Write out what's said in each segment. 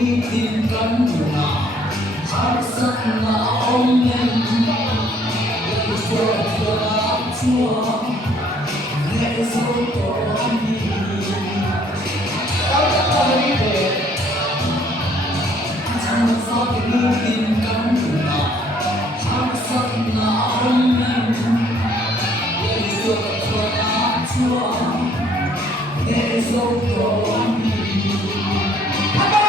đi tìm cánh nào hãy sắc não nên để cho Chúa để dấu có đi ơi về chẳng sao thì đi tìm cánh nào hãy sắc não nên để cho Chúa để dấu có đi Hãy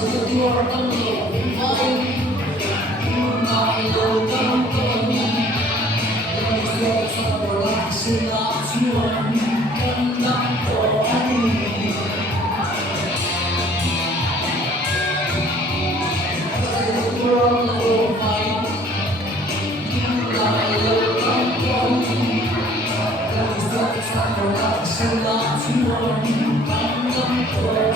subscribe cho kênh Ghiền Mì Gõ để không bỏ lỡ những video hấp dẫn.